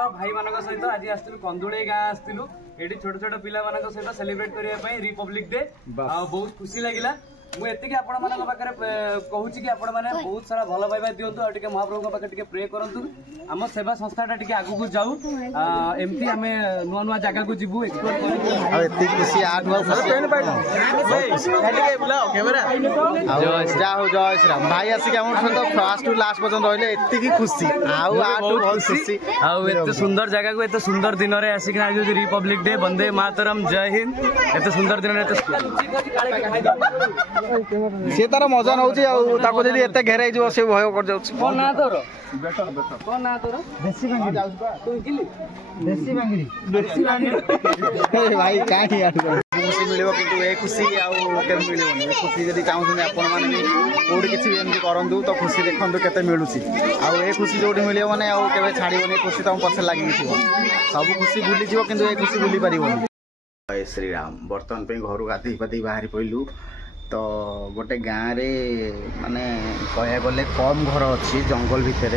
भाई मान सहित आज आसलु कंदुले गाँ आसलु ये छोट छोट पिला सहित सेलिब्रेट करने रिपब्लिक डे बहुत खुशी लगिला मुझे आपण मान पाखे कहूँ कि आपण मैंने बहुत सारा भल पाइबा दिंतु और महाप्रभु पाखे प्रे करूँ आम सेवा संस्था टी आगू जाऊ एमती आम नुआ नुआ जगह को जीवु एक्सप्लोर जय श्रीराम भाई आसिक फास्ट टू लास्ट पर्यटन रही एति खुशी खुशी एत सुंदर जगह को एत सुंदर दिन में आसिक रिपब्लिक डे वंदे मातरम जय हिंद एत सुंदर दिन में सी तार मजा नौ घेराई से भय कर भाई कहीं खुशी मिल खुशी मिलनी खुशी जब चाहते आपण मैंने कौट किसी करूँ तो खुशी देखो के मिलूँ आए खुशी जो मिले मैंने आगे छाड़बनी खुशी तुम पछे लगी सब खुशी भूलीज कि खुशी भूली पार। जय श्रीराम बर्तमान घर गाधे पाधे बाहरी पड़लु तो गोटे गाँव में माने कह गले कम घर अच्छी जंगल भितर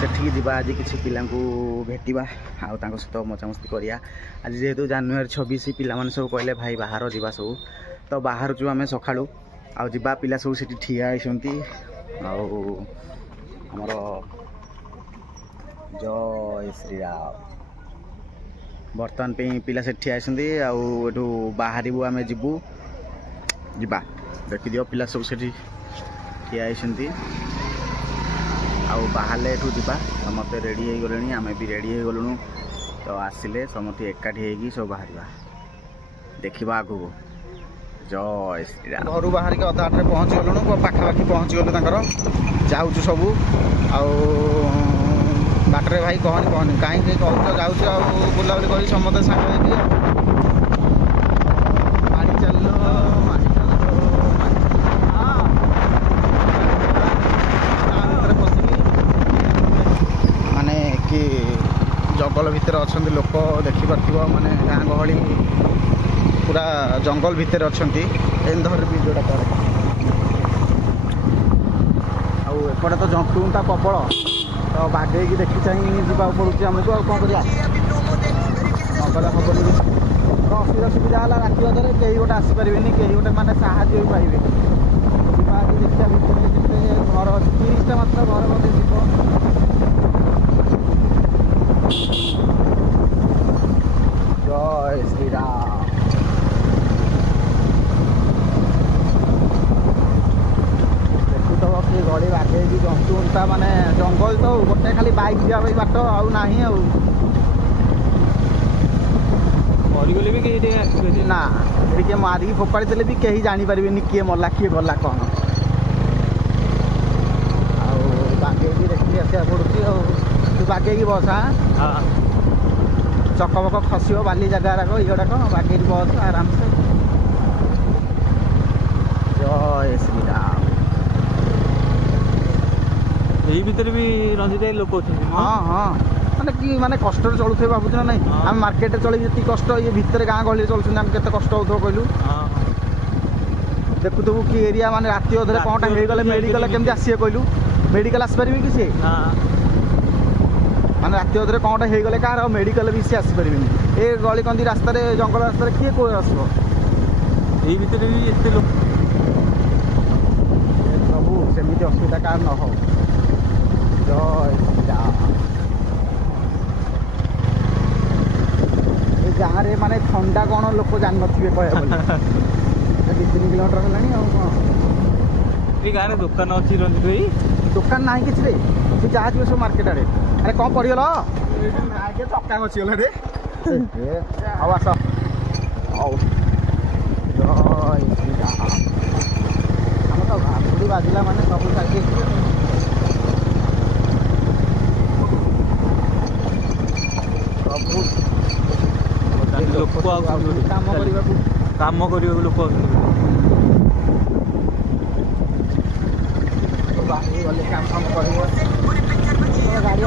आठिक जावा आज किसी पिला भेटा आउ सहित मजामस्ती करिया आज जेहेतु जनवरी 26 पिला सब कहले भाई बाहर जावा सब तो बाहर जो आम सका आवा पिला सब से ठिया होती आमर जय श्रीराम बर्तमान पिला से ठिया होती आठू बाहर आम जीवु जा देखी दियो पिला सब से ठिया होती बाहर जा समस्ते रेडी हो गले आम भी रेडी हो गलुँ तो आसिले समस्ते एकाठी होगी सब बाहर देखा आगू जय श्रीराम घर बाहर के अधा आठे पहुँची गलुँ पाखापाखि पहुँची गलु जाऊँ सब बाटर भाई कहनी कहनी कहीं कहूँ जाऊँ बुलाबुली कर समस्ते सांग माड़ी चल जंगल भितर अच्छा लोक देखिपार माने गाँ गहली पूरा जंगल भितर अच्छा धर वीडियोटा कर एपटे तो जंतुटा प्रबल तो बागे देखी चाहिए जावाक पड़ुଛି आमको कौन करा जंगल हेनी असुविधा सुविधा है राति अधरे कहीं गोटे आसपारे कहीं गोटे मानते साहय पाइबे देखा घर अच्छी 30टा मात्र घर मत जीव जय श्रीराम देखु तो कि गड़ी बागे जंतुटा माने जंगल तो गोटे खाली बाइक जावाई बाट आना मरीगले भी कहीं ना ये मारिकी फोपाड़ी देले भी कहीं जापर किए मरला किए गला कौन आगे देखिए आसा पड़ुची तू बागे बस हाँ चक बक खस बाली जगह गुड़ाक बागे बस आराम से जय श्रीराम यही भितर भी रंजित लोक हाँ हाँ माने कि माने कष्ट चलुथे भावुच ना नहीं आम मार्केट चल जी कष्ट ये भितर गाँ गहली चलुन आम के कष्ट हो कहलु देखुबू कि एरिया माने राति अधरे कौनटा हो मेडिकल केमती आसिए कहलु मेडिकल आसपारे कि सी माने राति अधरे कौनटा हो गले कह मेडिकल भी सी आसपारे ए गली कंदी रास्तार जंगल रास्तार किए कौन आसो यही भितर भी एत लोक प्रभु सेमती असुविधा कार न हो जय श्रीराम गाँव में माने ठंडा कौन लोक जान थे कह 2-3 किलोमीटर है गाँव में दुकान अच्छी रंजित भाई दुकान ना कि जहाँ जी सब मार्केट आड़े अरे कौन पड़गल चक्का बचीगल रे आउ आस जय श्रीराम आम तो घाटी बाजिला माने सब साइड लोक काम करने लोक गले काम काम कर गाड़ी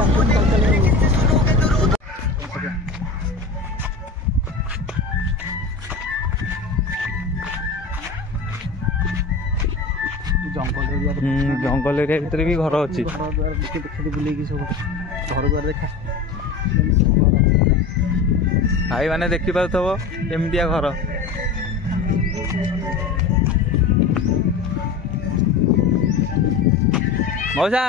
जंगल एरिया भितर भी घर अच्छी बुले सब घर द्वार देखा भाई मैंने देखी पाथब एमतिया घर मौसा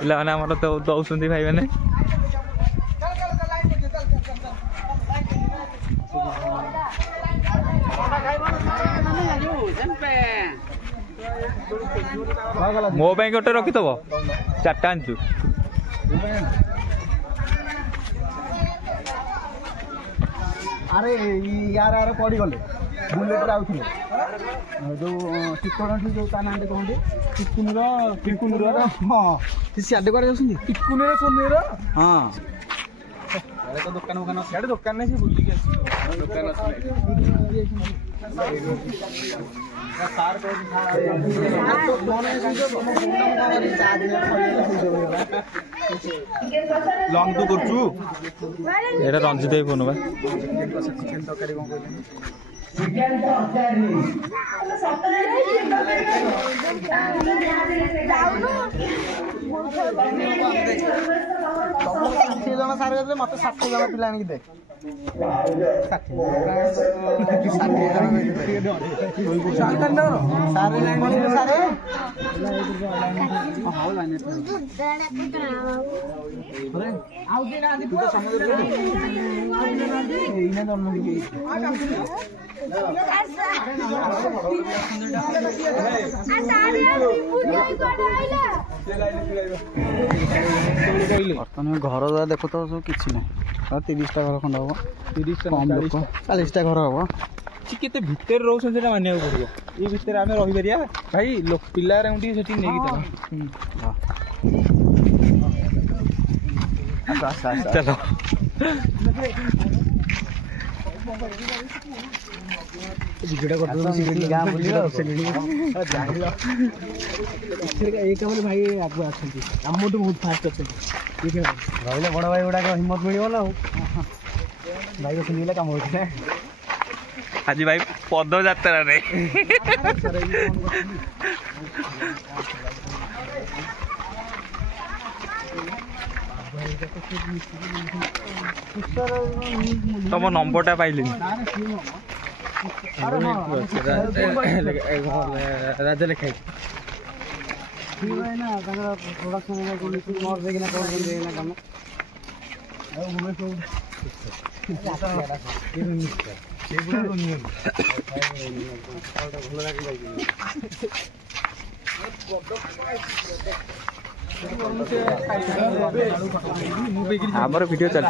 पिलाने आमर तो दौरान भाई मैंने मो गोटे रखिथब 4टा आंचु अरे यार यार पड़गले बुलेट आउे जो टिकट जो ता ना कहते टिकुनुर हाँ सियाडे कड़े जाऊँ टिकुनुर सोनुर हाँ दुकान फुकान सियाडे दुकान नहीं बुलिक दुकान लंग तो कर रंजित फोन बा चिकेन तरकारी कौन कहले जन सार मत 60 जन पिला दे 60 घर द्वारा देख तो सब कि 30टा घर खंड हम 40टा घर हम केते भितर रोस मानिया पड़ो ये भितर आम रही पारिया भाई पिला चलो भाई आम बहुत फास्ट अच्छे रही बड़ भाई गुड़ाक हिम्मत मिल ना भाई को सुनिले कम होता आज भाई पद यात्रा रे तुम नंबरटा पाइली राजा लिखाई प्रोडक्शन आमर वीडियो चल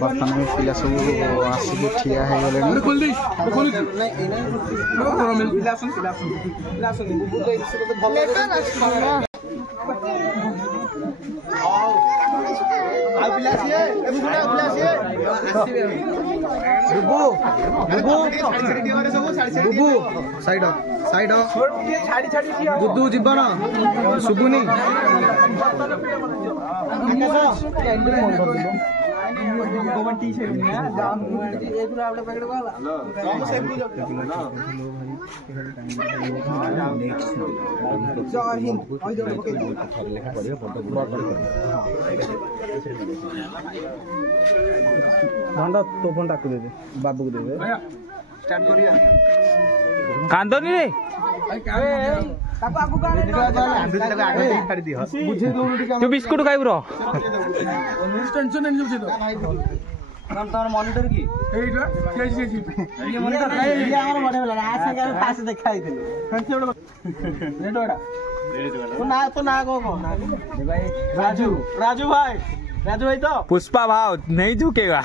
बर्तमान पिला सब आसिक ठिया है बुद्धू जीवन शुभुनी धंडा तो फोन टाक दे बाबू को दे स्टार्ट करिया कांदनी रे तू बिस्कुट खाइब मॉनिटर की राजू राजू भाई राजू भाई तो पुष्पा भाव नहीं झुकेगा।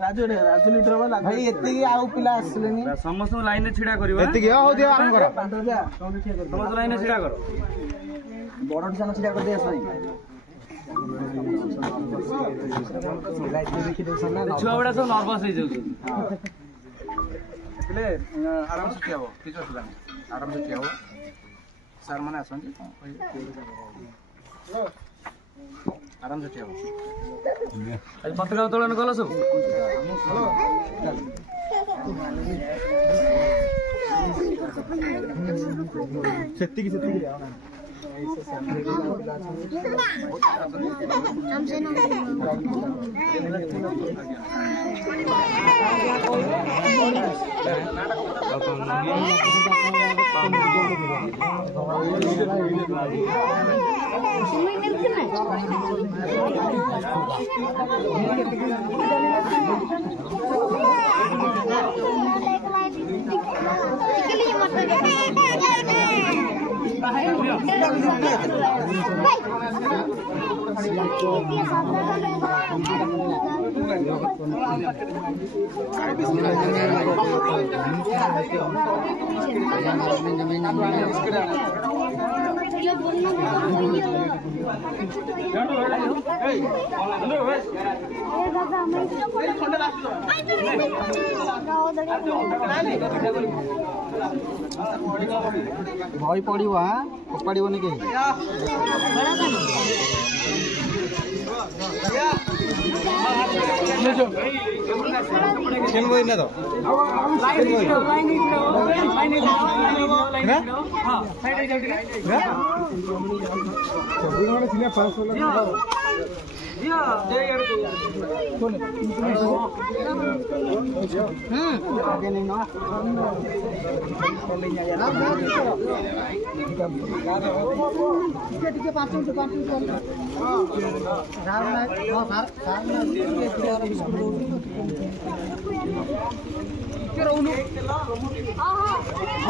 राजू लीटर वाला भाई एति आउ पिला आसलेनी समस्त लाइन में छिड़ा करियो एति हो दियो आराम करो समस्त लाइन में छिड़ा करो बड़ ढिसा छिड़ा कर दे असई छुआ बड़ा सब नर्वस हो जाउ पहले आराम से ठिया हो किछ असला आराम से ठिया हो सर माने आसंती आराम से ठिया हो आज पताका उत्तोलन कल सब सेत्ती भई पड़ो हाँ पड़ोनी कहीं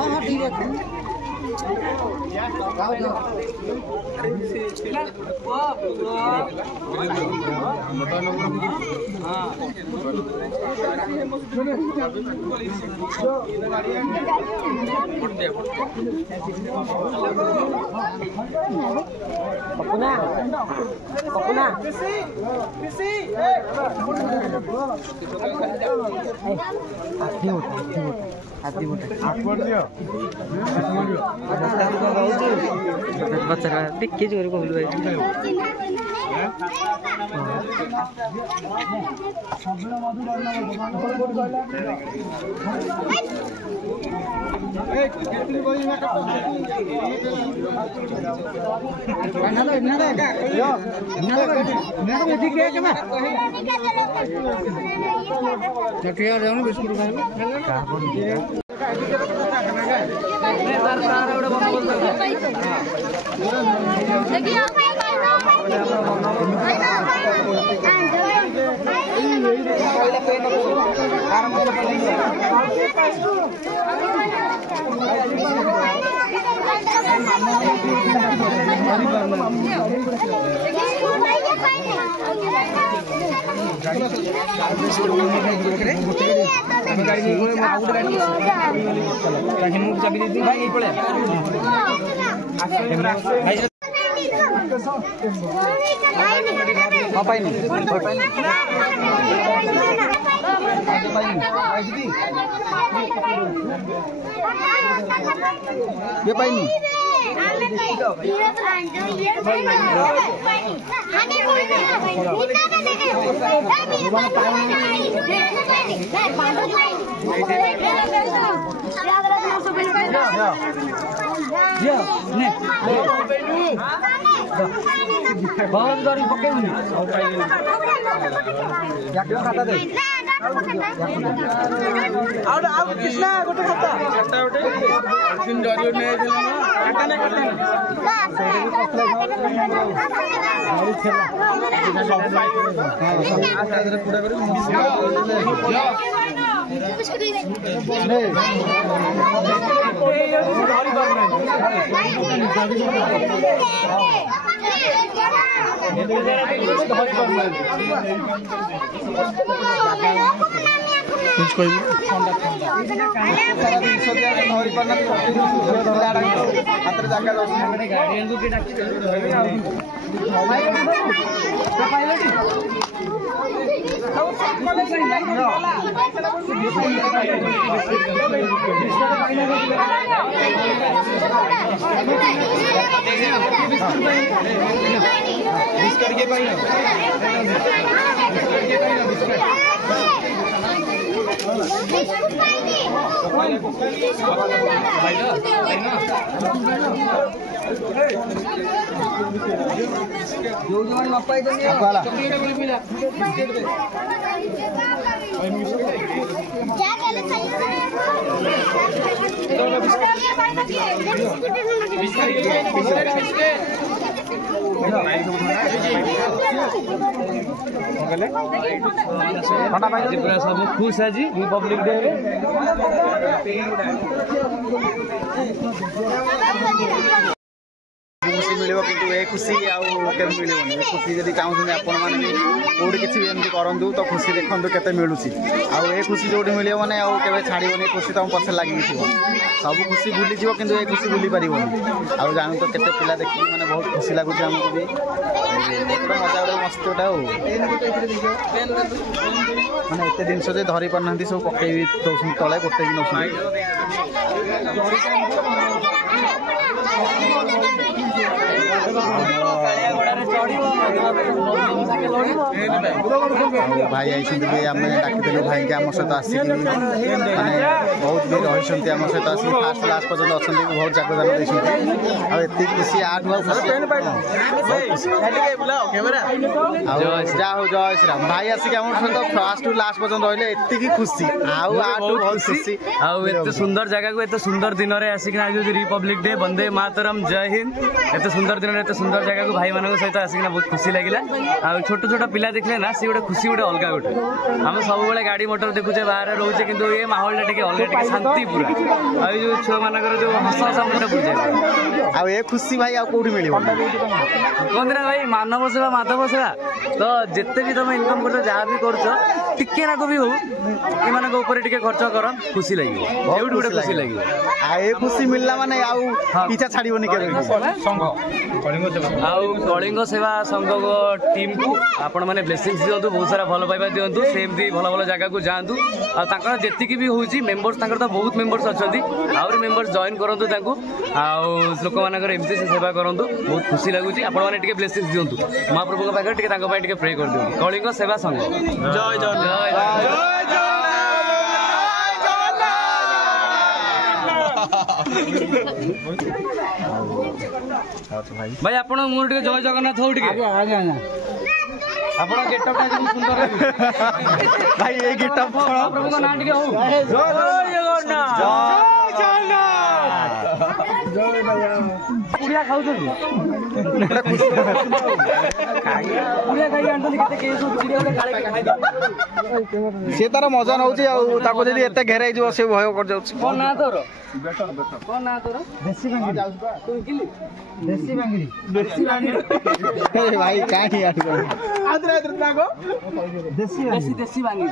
हाँ ठीक है पपुना पपुना बच्चा देखिए जोर को भाई ये पाइनी कृष्णा गोटे खाता सब खुश आज रिपब्लिक डे खुशी मिलिବ କିନ୍ତୁ ଏ ଖୁସି ଆଉ କେବେ ମିଳିବନି। ଏ ଖୁସି ଯଦି ଚାହୁଁଛନ୍ତି ଆପଣମାନେ ବି କୋଉଠି କିଛି ବି ଏମିତି କରନ୍ତୁ ତ ଖୁସି ଦେଖନ୍ତୁ କେତେ ମିଳୁଛି। ଆଉ ଏ ଖୁସି ଯୋଉଠି ମିଳିବ ମାନେ ଆଉ କେବେ ଛାଡ଼ିବନି। ଏ ଖୁସି ତମ ପଛରେ ଲାଗିକି ଥିବ। ସବୁ ଖୁସି ଭୁଲିଯିବ କିନ୍ତୁ ଏ ଖୁସି ଭୁଲି ପାରିବନି। ଆଉ ଜାଣୁ ତ କେତେ ପିଲା ଦେଖିକି ମାନେ ବହୁତ ଖୁସି ଲାଗୁଛି ଆମକୁ ବି। ଗୋଟେ ମଜା ଗୋଟେ ମସ୍ତି ଗୋଟେ ଆଉ ମାନେ ଏତେ ଜିନିଷ ଯେ ଧରି ପାରୁନାହାନ୍ତି ସବୁ ପକେଇ ଦେଉଛନ୍ତି ତଳେ ଗୋଟେ ବି ନେଉଛନ୍ତି। भाई आई आम डाकिलु भाई के आम सहित आसिक माने बहुत भी रही आम सहित आसिक फास्ट लास्ट पर्यटन अच्छा बहुत जागदान देती खुशी आठ जा हो जय श्री राम भाई आसिक आम सहित फास्ट लास्ट पर्यटन रही एति खुशी बहुत खुशी आते सुंदर जगह को एत सुंदर दिन में आसिक रिपब्लिक डे वंदे मातरम जय हिंद एत सुंदर दिन में एत सुंदर जगह को भाई मान सहित आसिक बहुत खुशी लगे छोट छोट पिला देखले ना सी गोटे खुशी गोटे अलग गोटे आम सब गाड़ी मोटर देखुचे बाहर रोचे कि ये माहौल अलग शांति पूरा जो छुआ मान जो हस हस मुंड बुझे आ खुशी भाई कौटी मिल कहते ना भाई मानव सेवा माधव सेवा तो जिते भी तुम इनकम कर जहाँ भी कर टिके ना भी हो ये खर्च कर खुशी लगे गोटे खुशी लगे खुशी मिलला माने पीछा छाड़बनी कलिंग सेवा संघ टीम को आपण मैंने ब्लेसिंग्स दिंतु बहुत सारा भल पाइबा दिंतु सेमती भल भल जगह को जातु आती भी होची मेंबर्स तो बहुत मेंबर्स अच्छा आहरी मेंबर्स जॉइन करूँ लोक मानकर एमती से सेवा करूँ बहुत खुशी लगुच आपण मैंने ब्लेसिंग्स दिंतु महाप्रभु पाखे प्रे कर दिखाँ कलिंग सेवा संघ जय जय भाई आपण मोर जय जगन्नाथ हो आपण गेटअप सुंदर भाई ये गेटअप प्रभु का नाम टिके हो जय जगन्नाथ जय भैया पुड़िया खाऊ सी तार मजा नौ घेराई जी से भय कर भाई कहीं देसी बांगी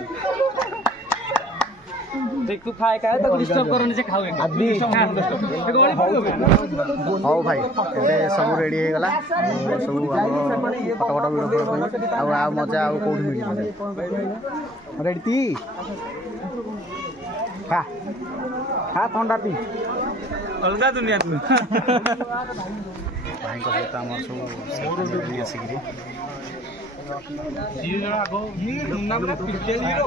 देख तू खाए का तो डिस्टर्ब करने से खाओगे हां भाई ए सब रेडी हे गला सब फोटो वीडियो आ मजा आ कोड मिली रेडी ती खा खा ठंडा पी अलगा दुनिया तू भाई को सहित हमर सब रेडी आसिकरी ये जरा आगो ये ना बड़ा पिक्चर हीरो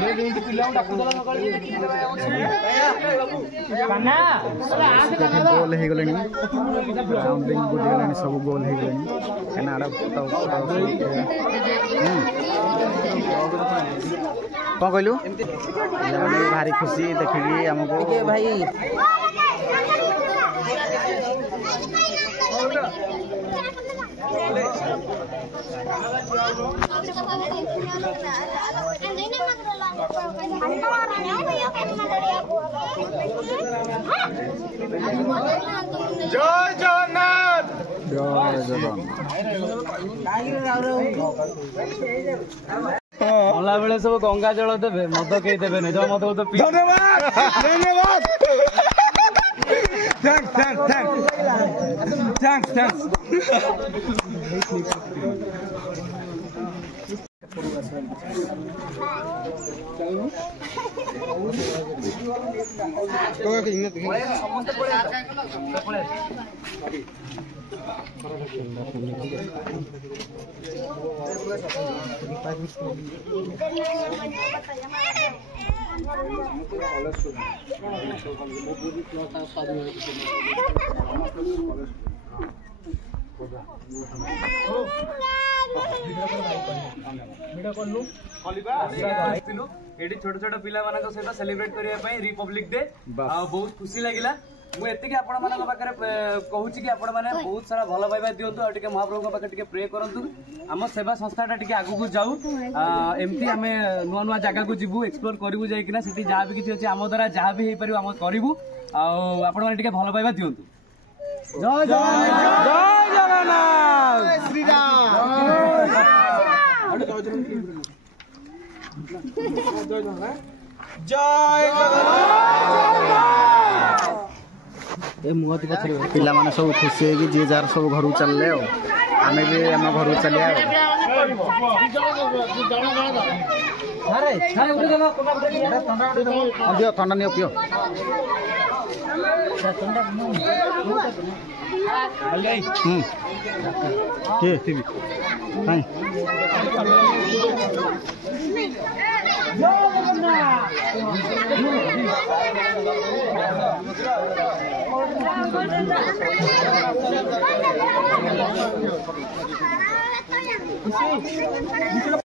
ये जो पिलाओ डाक दला सकाळ काना गोल हे गलेनी राउंडिंग बुझ गलेनी सब गोल हे गलेनी कनाडा फोटो कौन कहलु भारी खुशी देखिकी हमको भाई ଜୟ ଜଗନ୍ନାଥ ଜୟ ମଲା ବେଳେ ସବୁ ଗଙ୍ଗା ଜଳ ଦେବେ, ମଦ କେହି ଦେବେନି। ଯ ମଦ ତ ପିଇ। ଧନ୍ୟବାଦ ଧନ୍ୟବାଦ ଥ୍ୟାଙ୍କ୍ସ एठी छोट छोट पिला मानक सहित सेलिब्रेट करिया पई रिपब्लिक डे बहुत खुशी लागिला। मु एतिके आपण मानक पाखरे कहूची कि आपण माने बहुत सारा भलो पाइबा दियंतु आ टिके महाप्रभु पाखे टिके प्रे करंतु। हम सेवा संस्थाटा टिके आगु को जाऊ, एमती हमें नुआ नुआ जगह को जिबु, एक्सप्लोर करिवु जाई किना सिटी जहा भी किछि अछि हम द्वारा जहा भी हे परिबु हम करिवु। आ आपण माने टिके भलो पाइबा दियंतु। जय जगन्नाथ श्री राम पिला माने सब खुशी है कि जी जार सब घर चलले आमे भी आम घर चलिया दियो ठंडा नहीं पियो